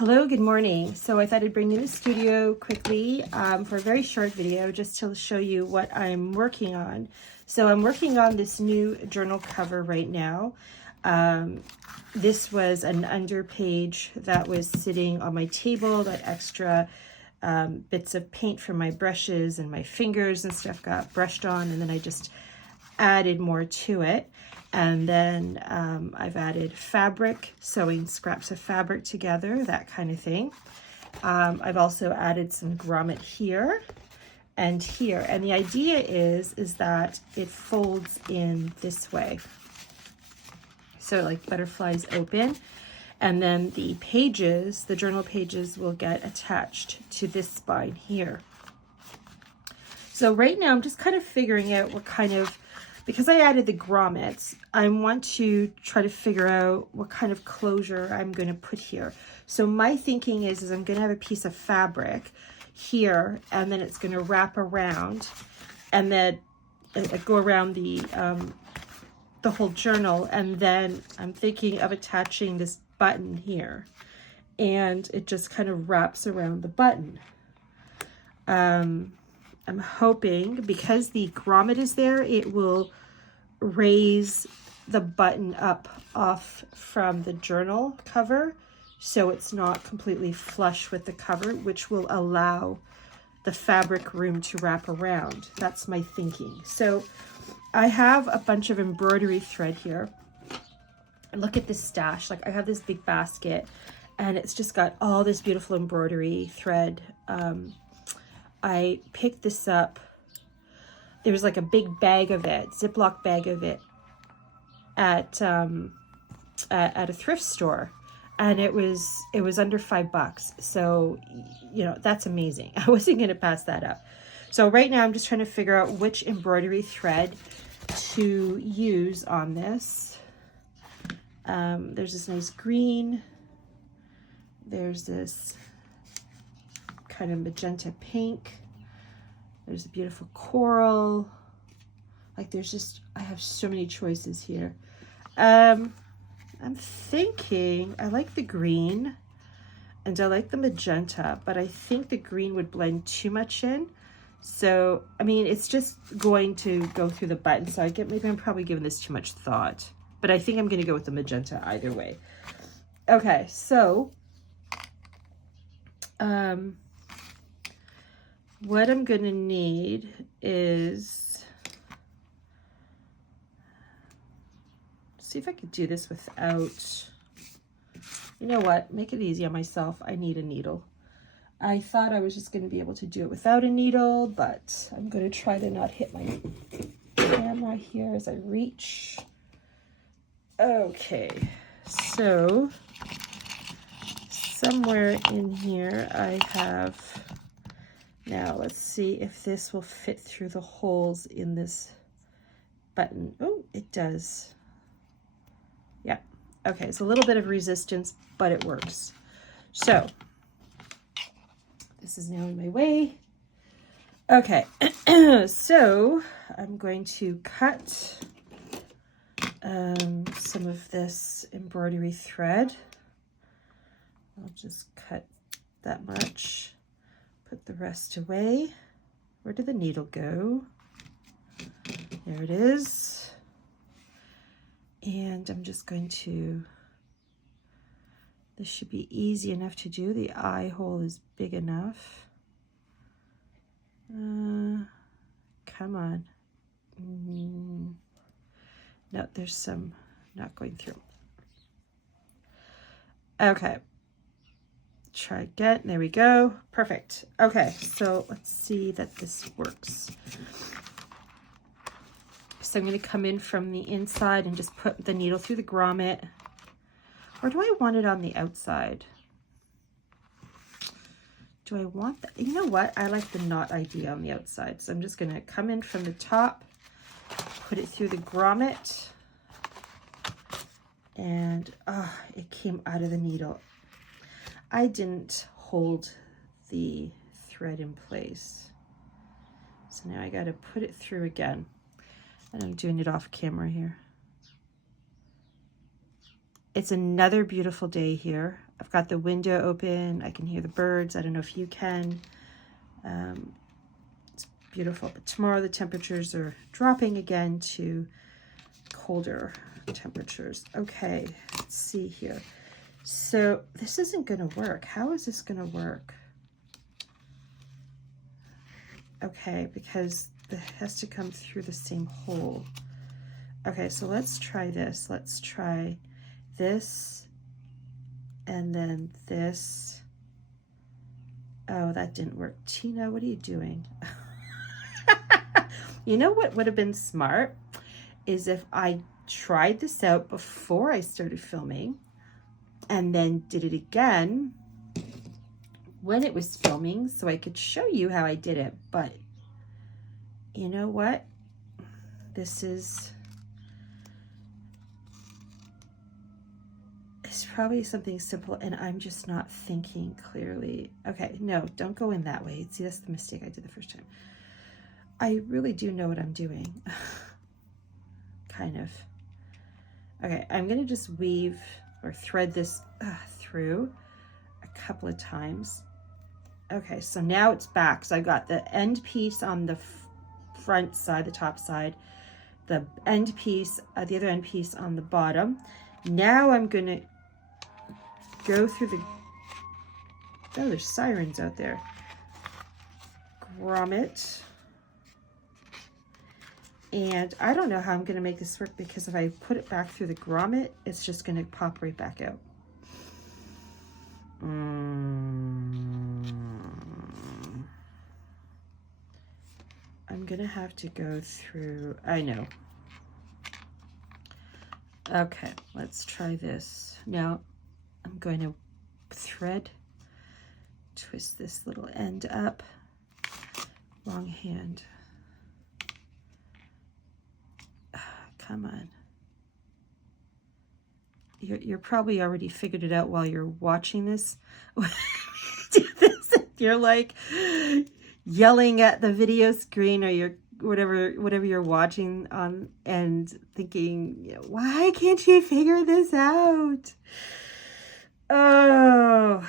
Hello, good morning. So I thought I'd bring you in the studio quickly for a very short video just to show you what I'm working on. So I'm working on this new journal cover right now. This was an underpage that was sitting on my table. That extra bits of paint from my brushes and my fingers and stuff got brushed on, and then I just added more to it. And then I've added fabric, sewing scraps of fabric together, that kind of thing. I've also added some grommet here and here. And the idea is that it folds in this way. So like butterflies open. And then the pages, the journal pages, will get attached to this spine here. So right now I'm just kind of figuring out what kind of, because I added the grommets, I want to try to figure out what kind of closure I'm going to put here. So my thinking is I'm going to have a piece of fabric here, and then it's going to wrap around, and then go around the whole journal, and then I'm thinking of attaching this button here, and it just kind of wraps around the button. I'm hoping because the grommet is there, it will raise the button up off from the journal cover so it's not completely flush with the cover, which will allow the fabric room to wrap around. That's my thinking. So I have a bunch of embroidery thread here. And look at this stash. Like, I have this big basket and it's just got all this beautiful embroidery thread. I picked this up. There was like a big bag of it, Ziploc bag of it at a thrift store, and it was under $5. So, you know, that's amazing. I wasn't going to pass that up. So right now I'm just trying to figure out which embroidery thread to use on this. There's this nice green. There's this kind of magenta pink. There's a beautiful coral. Like, there's just, I have so many choices here. I'm thinking I like the green and I like the magenta, but I think the green would blend too much in. So, I mean, it's just going to go through the button. So maybe I'm probably giving this too much thought, but I think I'm going to go with the magenta either way. Okay, so, what I'm going to need is, see if I could do this without, you know what, make it easy on myself. I need a needle. I thought I was just going to be able to do it without a needle, but I'm going to try to not hit my camera here as I reach. Okay, so somewhere in here I have, now let's see if this will fit through the holes in this button. Oh, it does. Yeah. Okay, it's a little bit of resistance, but it works. So this is now in my way. Okay, so I'm going to cut some of this embroidery thread. I'll just cut that much. Put the rest away. Where did the needle go? There it is. And I'm just going to, this should be easy enough to do. The eye hole is big enough. Come on. No, there's some not going through. Okay. Try again. There we go. Perfect. Okay, so let's see that this works. So I'm going to come in from the inside and just put the needle through the grommet. Or do I want it on the outside? Do I want that? You know what? I like the knot idea on the outside. So I'm just going to come in from the top, put it through the grommet, and it came out of the needle. I didn't hold the thread in place. So now I got to put it through again. And I'm doing it off camera here. It's another beautiful day here. I've got the window open. I can hear the birds. I don't know if you can. It's beautiful. But tomorrow the temperatures are dropping again to colder temperatures. Okay, let's see here. So this isn't going to work. How is this going to work? Okay, because it has to come through the same hole. Okay, so let's try this. Let's try this and then this. Oh, that didn't work. Tina, what are you doing? You know what would have been smart is if I tried this out before I started filming and then did it again when it was filming so I could show you how I did it. But you know what? This is... it's probably something simple and I'm just not thinking clearly. Okay, no, don't go in that way. See, that's the mistake I did the first time. I really do know what I'm doing. Kind of. Okay, I'm gonna just weave or thread this through a couple of times. Okay, so now it's back. So I've got the end piece on the front side, the top side, the end piece, the other end piece on the bottom. Now I'm gonna go through the, oh, there's sirens out there. Grommet. And I don't know how I'm gonna make this work because if I put it back through the grommet, it's just gonna pop right back out. I'm gonna have to go through, I know. Okay, let's try this. Now I'm going to thread, twist this little end up, long hand. Come on. You're probably already figured it out while you're watching this. Do this. You're like yelling at the video screen or your whatever you're watching on and thinking, why can't you figure this out? Oh,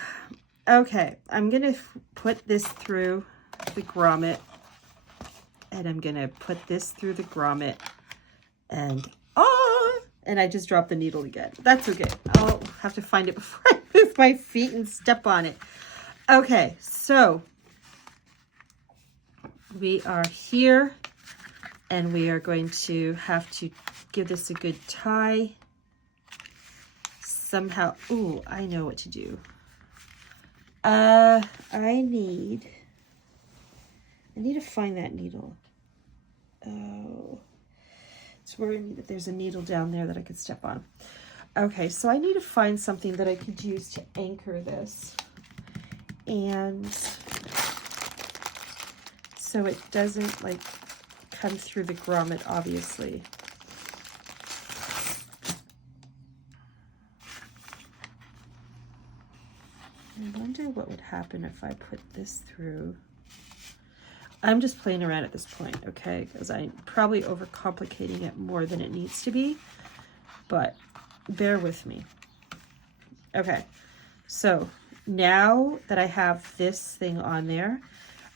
okay. I'm gonna put this through the grommet, and I'm gonna put this through the grommet, and I just dropped the needle again. That's okay. I'll have to find it before I move my feet and step on it. Okay, so we are here, and we are going to have to give this a good tie. Somehow, ooh, I know what to do. I need to find that needle. Oh, it's worrying me that there's a needle down there that I could step on. Okay, so I need to find something that I could use to anchor this. And so it doesn't like come through the grommet, obviously. I wonder what would happen if I put this through. I'm just playing around at this point, okay? Because I'm probably overcomplicating it more than it needs to be, but bear with me. Okay, so now that I have this thing on there,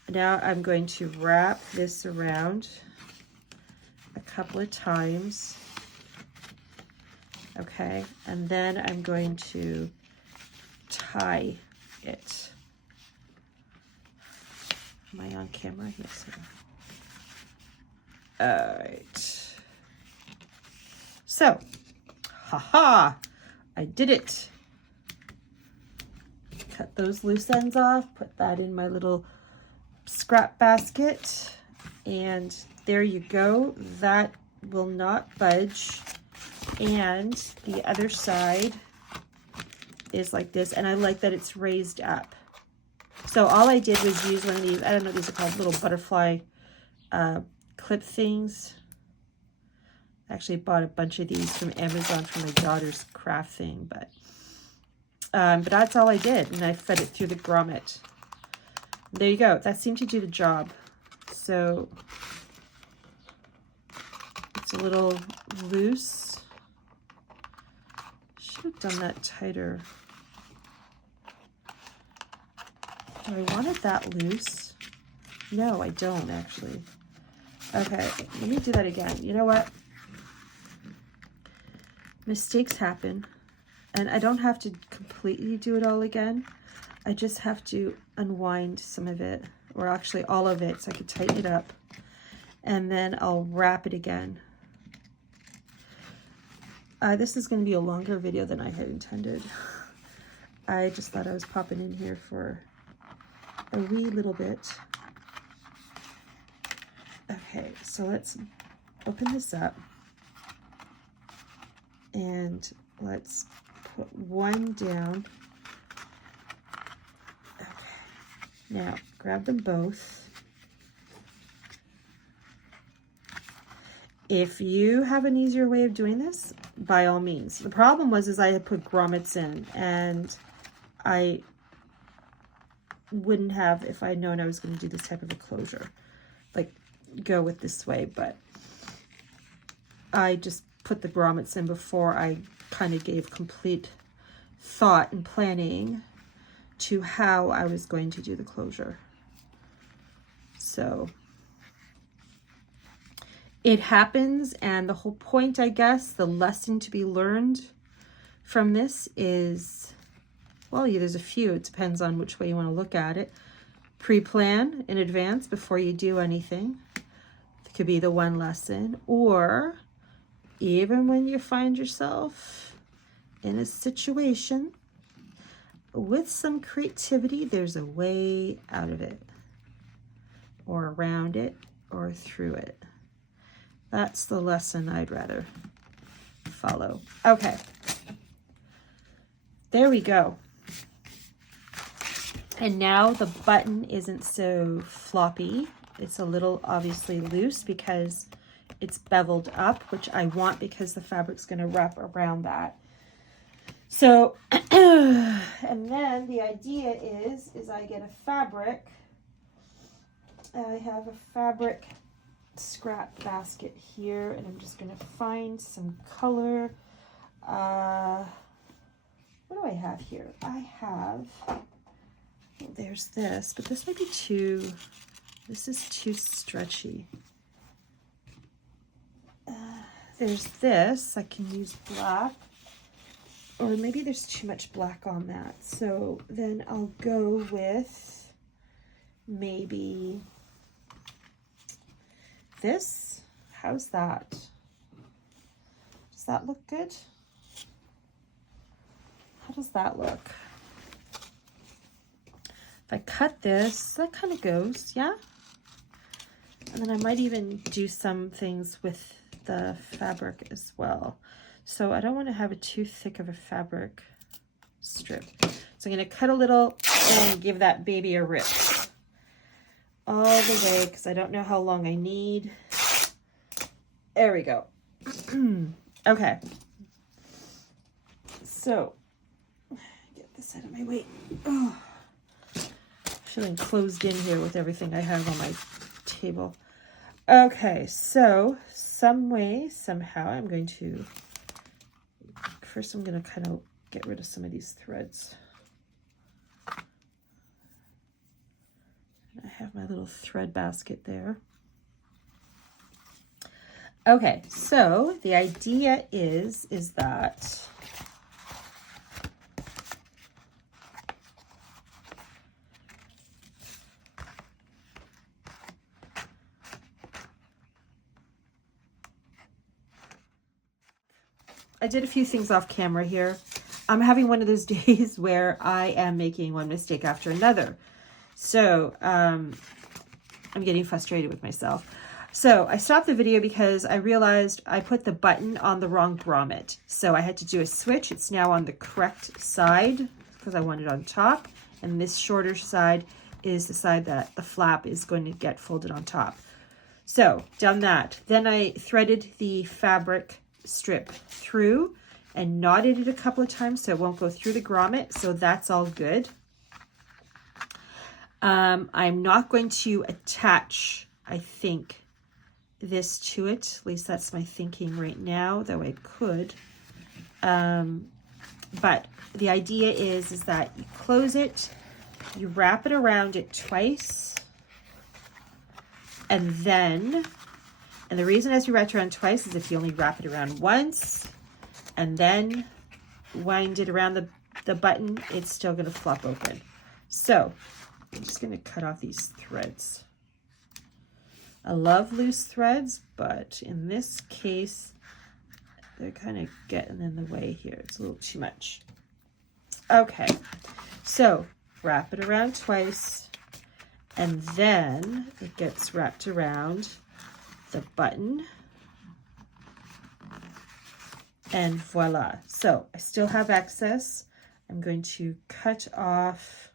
now I'm going to wrap this around a couple of times, okay? And then I'm going to tie it. Am I on camera? Yes. All right. So, haha, I did it. Cut those loose ends off, put that in my little scrap basket, and there you go. That will not budge. And the other side is like this, and I like that it's raised up. So all I did was use one of these, I don't know what these are called, little butterfly clip things. I actually bought a bunch of these from Amazon for my daughter's craft thing, but that's all I did, and I fed it through the grommet. There you go. That seemed to do the job. So it's a little loose. Should have done that tighter. Do I want it that loose? No, I don't actually. Okay, let me do that again. You know what? Mistakes happen, and I don't have to completely do it all again. I just have to unwind some of it, or actually all of it, so I can tighten it up, and then I'll wrap it again. This is going to be a longer video than I had intended. I just thought I was popping in here for a wee little bit. Okay, so let's open this up and let's put one down. Okay, now grab them both. If you have an easier way of doing this, by all means. The problem was I had put grommets in, and I wouldn't have, if I'd known I was going to do this type of a closure, like go with this way, but I just put the grommets in before I kind of gave complete thought and planning to how I was going to do the closure. So it happens, and the whole point, I guess, the lesson to be learned from this is, well, yeah, there's a few. It depends on which way you want to look at it. Pre-plan in advance before you do anything. It could be the one lesson. Or even when you find yourself in a situation with some creativity, there's a way out of it, or around it, or through it. That's the lesson I'd rather follow. Okay. There we go. And now the button isn't so floppy. It's a little obviously loose because it's beveled up, which I want because the fabric's going to wrap around that. So, and then the idea is I get a fabric. I have a fabric scrap basket here, and I'm just going to find some color. What do I have here? I have, there's this, but this might be too, this is too stretchy. There's this, I can use black, or maybe there's too much black on that. So then I'll go with maybe this. How's that? Does that look good? How does that look? If I cut this, that kind of goes, yeah? And then I might even do some things with the fabric as well. So I don't want to have it too thick of a fabric strip. So I'm going to cut a little and give that baby a rip. All the way, because I don't know how long I need. There we go. Okay. So, get this out of my way. Oh, feeling closed in here with everything I have on my table. Okay, so some way, somehow, I'm going to, first I'm going to kind of get rid of some of these threads. I have my little thread basket there. Okay, so the idea is that I did a few things off camera here. I'm having one of those days where I am making one mistake after another. So I'm getting frustrated with myself. So I stopped the video because I realized I put the button on the wrong grommet. So I had to do a switch. It's now on the correct side because I want it on top. And this shorter side is the side that the flap is going to get folded on top. So done that. Then I threaded the fabric strip through and knotted it a couple of times so it won't go through the grommet. So that's all good. I'm not going to attach, I think, this to it. At least that's my thinking right now, though I could. But the idea is that you close it You wrap it around it twice, and the reason as you wrap it around twice is if you only wrap it around once and then wind it around the button, it's still going to flop open. So I'm just going to cut off these threads. I love loose threads, but in this case, they're kind of getting in the way here. It's a little too much. Okay, so wrap it around twice, and then it gets wrapped around the button. And voila. So I still have excess. I'm going to cut off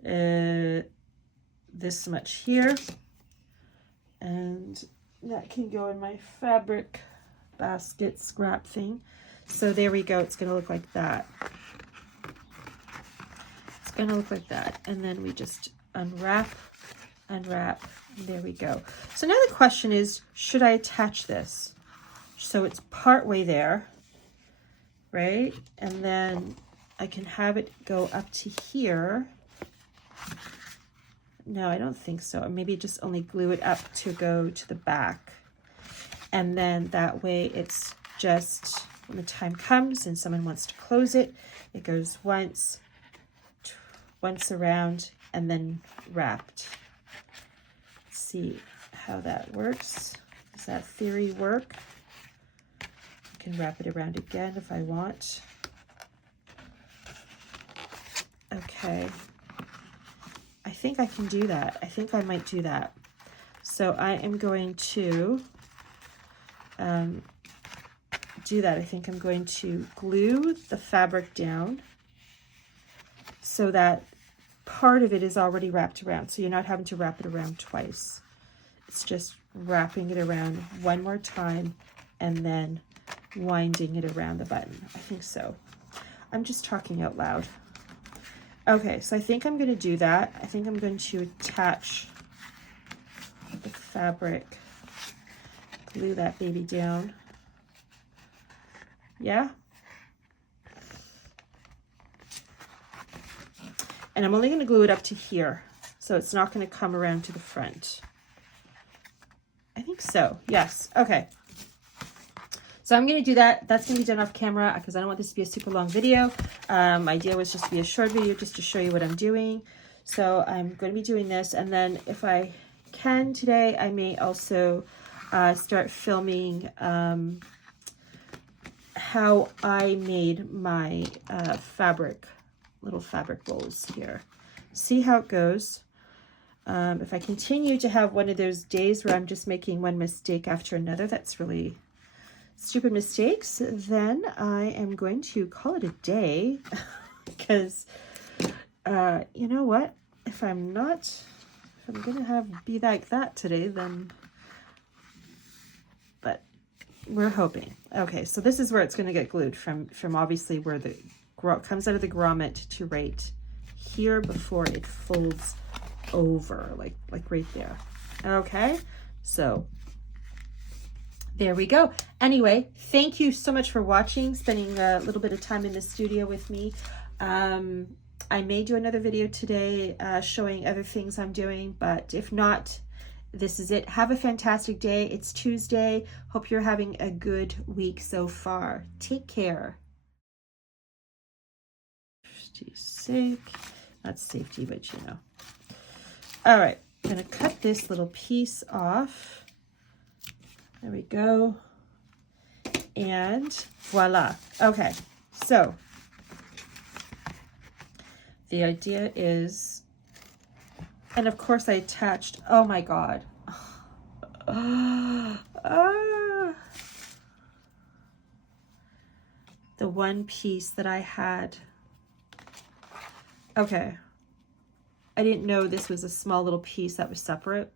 this much here. And that can go in my fabric basket scrap thing. So there we go. It's going to look like that. It's going to look like that. And then we just unwrap. There we go. So now the question is, should I attach this? So it's part way there, right? And then I can have it go up to here. No, I don't think so. Maybe just only glue it up to go to the back. And then that way it's just, when the time comes and someone wants to close it, it goes once around and then wrapped. Let's see how that works. Does that theory work? I can wrap it around again if I want. Okay. I think I can do that. I think I might do that. So I am going to do that. I think I'm going to glue the fabric down so that part of it is already wrapped around. So you're not having to wrap it around twice. It's just wrapping it around one more time and then winding it around the button. I think so. I'm just talking out loud. Okay, so I think I'm going to do that. I think I'm going to attach the fabric, glue that baby down. Yeah? And I'm only going to glue it up to here, so it's not going to come around to the front. I think so. Yes. Okay. So I'm going to do that. That's going to be done off camera because I don't want this to be a super long video. My idea was just to be a short video just to show you what I'm doing. So I'm going to be doing this. And then if I can today, I may also start filming how I made my little fabric bowls here. See how it goes. If I continue to have one of those days where I'm just making one mistake after another, that's really stupid mistakes, then I am going to call it a day because you know what, if I'm gonna be like that today, then, but we're hoping. Okay, so this is where it's going to get glued from obviously where the comes out of the grommet to right here before it folds over, like right there. Okay, so there we go. Anyway, thank you so much for watching, spending a little bit of time in the studio with me. I may do another video today showing other things I'm doing, but if not, this is it. Have a fantastic day. It's Tuesday. Hope you're having a good week so far. Take care. Safety's sake. Not safety, but you know. All right, I'm gonna cut this little piece off. There we go. And voila. Okay, so the idea is, and of course I attached, oh my God. The one piece that I had. Okay. I didn't know this was a small little piece that was separate.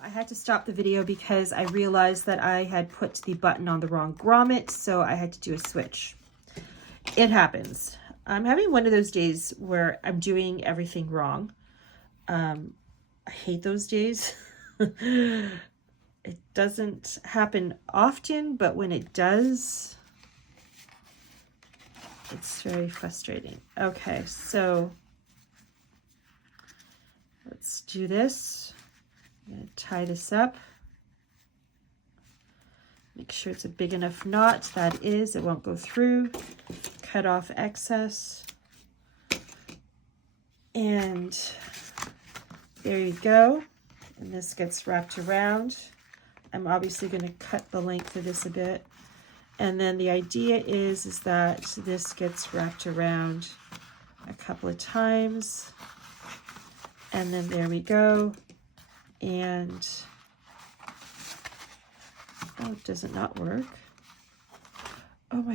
I had to stop the video because I realized that I had put the button on the wrong grommet, so I had to do a switch. It happens. I'm having one of those days where I'm doing everything wrong. I hate those days. It doesn't happen often, but when it does, it's very frustrating. Okay, so let's do this. I'm going to tie this up. Make sure it's a big enough knot. That is, it won't go through. Cut off excess. And there you go. And this gets wrapped around. I'm obviously going to cut the length of this a bit. And then the idea is that this gets wrapped around a couple of times. And then there we go. And, oh, does it not work?